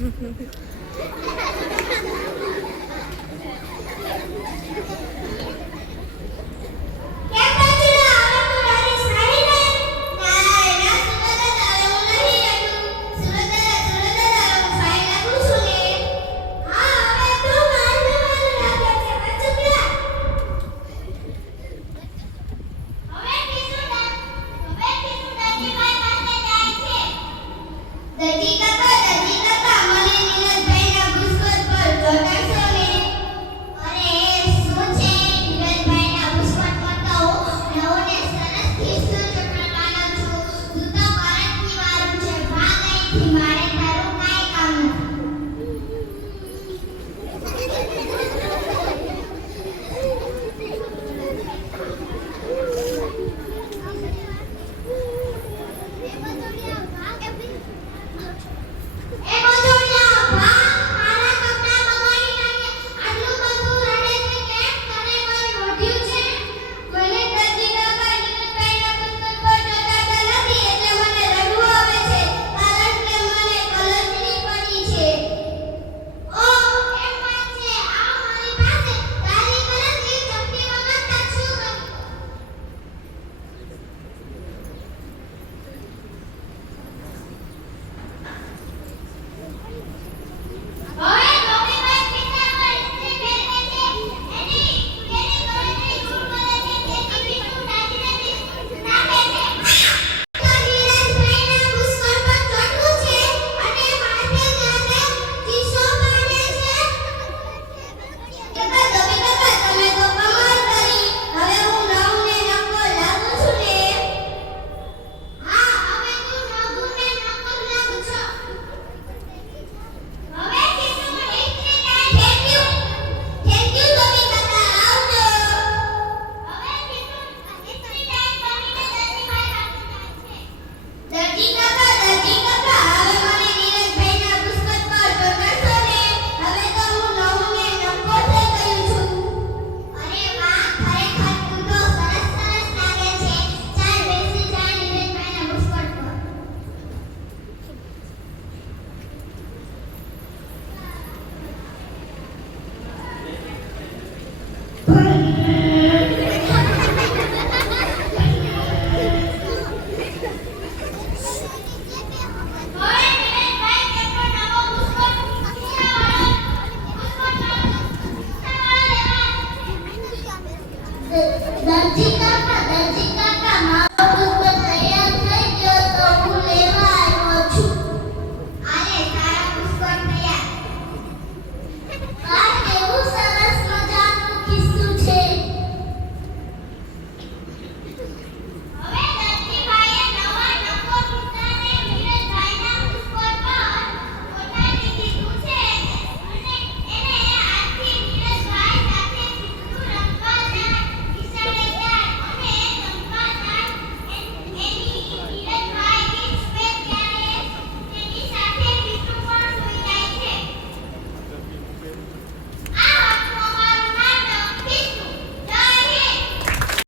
Thank mm-hmm. you. ભાગ